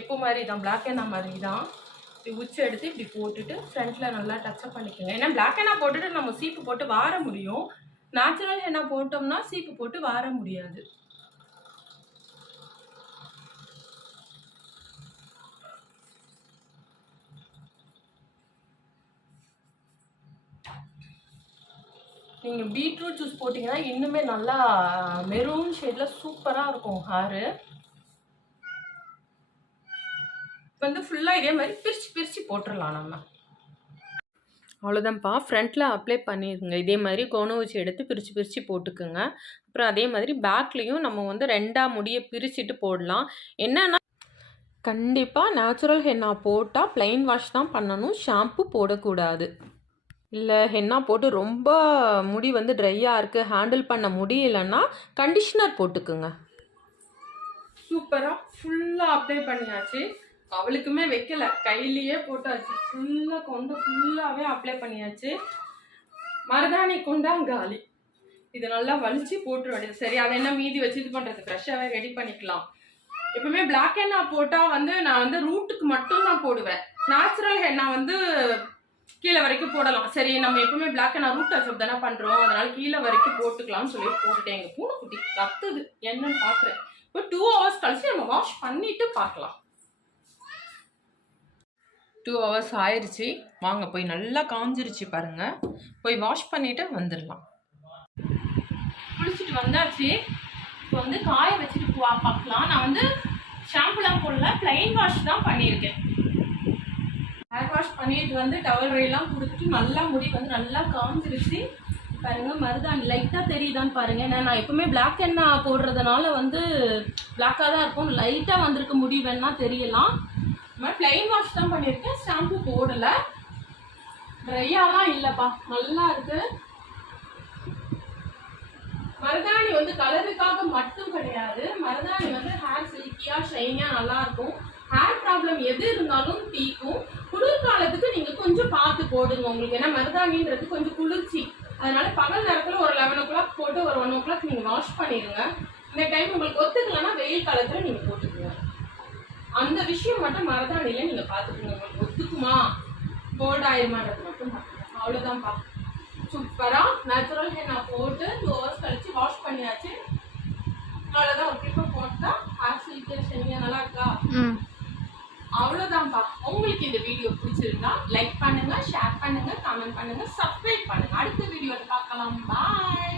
எப்போ மாதிரி தான் பிளாக் ஹென்னா மாதிரி தான். இப்படி உச்சி எடுத்து இப்படி போட்டுட்டு ஃப்ரண்ட்டில் நல்லா டச்சப் பண்ணிக்கோங்க. ஏன்னா பிளாக் ஹென்னா போட்டுட்டு நம்ம சீப்பு போட்டு வார முடியும். நேச்சுரல் ஹென்னா போட்டோம்னா சீப்பு போட்டு வார முடியாது. நீங்கள் பீட்ரூட் ஜூஸ் போட்டிங்கன்னா இன்னுமே நல்லா மெரூன் ஷேடில் சூப்பராக இருக்கும் ஹேரு. வந்து ஃபுல்லாக இதே மாதிரி பிரித்து போட்டுடலாம் நம்ம. அவ்வளோதான்ப்பா. ஃப்ரண்ட்டில் அப்ளை பண்ணிடுங்க. இதே மாதிரி கோணம் வச்சு எடுத்து பிரித்து போட்டுக்குங்க. அப்புறம் அதே மாதிரி பேக்லேயும் நம்ம வந்து 2ஆக முடியை பிரிச்சுட்டு போடலாம். என்னன்னா கண்டிப்பாக நேச்சுரல் ஹென்னா போட்டால் ப்ளைன் வாஷ் தான் பண்ணணும், ஷாம்பு போடக்கூடாது. இல்லை ஹென்னா போட்டு ரொம்ப முடி வந்து ட்ரையாக இருக்குது, ஹேண்டில் பண்ண முடியலைன்னா கண்டிஷ்னர் போட்டுக்குங்க. சூப்பராக ஃபுல்லாக அப்ளை பண்ணியாச்சு. அவளுக்குமே வைக்கல, கையிலேயே போட்டாச்சு. ஃபுல்லாக கொண்டு ஃபுல்லாகவே அப்ளை பண்ணியாச்சு. மருதாணி கொண்டா காலி. இது நல்லா வலிச்சு போட்டுற வேண்டியது. சரி, அதை என்ன மீதி வச்சு இது பண்ணுறது, ஃப்ரெஷ்ஷாகவே ரெடி பண்ணிக்கலாம். எப்பவுமே பிளாக் ஹென்னா போட்டால் வந்து நான் வந்து ரூட்டுக்கு மட்டும் தான் போடுவேன். நேச்சுரல் ஹென்னா வந்து கீழே வரைக்கும் போடலாம். சரி, நம்ம எப்பவுமே பிளாக் ஹென்னா ரூட் டச்சப் தானே பண்ணுறோம், அதனால கீழே வரைக்கும் போட்டுக்கலாம்னு சொல்லி போட்டுட்டேன். எங்கள் பூனைக்குட்டி கத்துது, என்னன்னு பார்க்குறேன். இப்போ 2 hours கழிச்சு நம்ம வாஷ் பண்ணிட்டு பார்க்கலாம். 2 hours ஆயிடுச்சு. வாங்க போய் நல்லா காஞ்சிருச்சு பாருங்க. போய் வாஷ் பண்ணிட்டு வந்துடலாம். குளிச்சுட்டு வந்தாச்சு. இப்போ வந்து காய வச்சுட்டு பார்க்கலாம். நான் வந்து ஷாம்புலாம் போடல, பிளைன் வாஷ் தான் பண்ணியிருக்கேன். ஹேர் வாஷ் பண்ணிட்டு வந்து டவல் ரேலாம் கொடுத்துட்டு நல்லா முடி வந்து நல்லா காஞ்சிருச்சு பாருங்க. மருதாணி லைட்டாக தெரியுதான்னு பாருங்க. நான் எப்பவுமே பிளாக் ஹென்னா போடுறதுனால வந்து பிளாக்காக தான் இருக்கும். லைட்டாக வந்திருக்க முடி வேணா தெரியலாம். இந்த மாதிரி பிளைன் வாஷ் தான் பண்ணியிருக்கேன், ஷாம்பு போடலை. ட்ரையாலாம் இல்லைப்பா, நல்லா இருக்கு. மருதாணி வந்து கலருக்காக மட்டும் கிடையாது, மருதாணி வந்து ஹேர் சில்கியா ஷைனியா நல்லா இருக்கும். ஹேர் ப்ராப்ளம் எது இருந்தாலும் தீக்கும். குளிர்காலத்துக்கு நீங்க கொஞ்சம் பார்த்து போடுங்க உங்களுக்கு. ஏன்னா மருதாணின்றது கொஞ்சம் குளிர்ச்சி, அதனால பகல் நேரத்துல ஒரு 11 o'clock போட்டு ஒரு 1 o'clock நீங்க வாஷ் பண்ணிடுங்க. இந்த டைம் உங்களுக்கு ஒத்துக்கலன்னா வெயில் காலத்துல நீங்க போட்டுக்கோங்க. அந்த விஷயம் மட்டும் மருதாணியில நீங்க பாத்துக்கோங்க. உங்களுக்கு ஒத்துக்குமா கோல்ட் ஆயிருமான்றது மட்டும் பாத்துக்கோங்க. அவ்வளவுதான்ப்பா. சூப்பரா நேச்சுரல் ஹென்னா போட்டு 2 hours கழிச்சு வாஷ் பண்ணியாச்சு. அவ்வளவுதான். ஒரு கிளிப்பை போட்டா ஹேர் சில்கியா ஷைனியா நல்லா இருக்கா? அவ்வளவுதான்ப்பா. உங்களுக்கு இந்த வீடியோ பிடிச்சிருந்தா லைக் பண்ணுங்க, ஷேர் பண்ணுங்க, கமெண்ட் பண்ணுங்க, சப்ஸ்கிரைப் பண்ணுங்க. அடுத்த வீடியோல பார்க்கலாம். பாய்.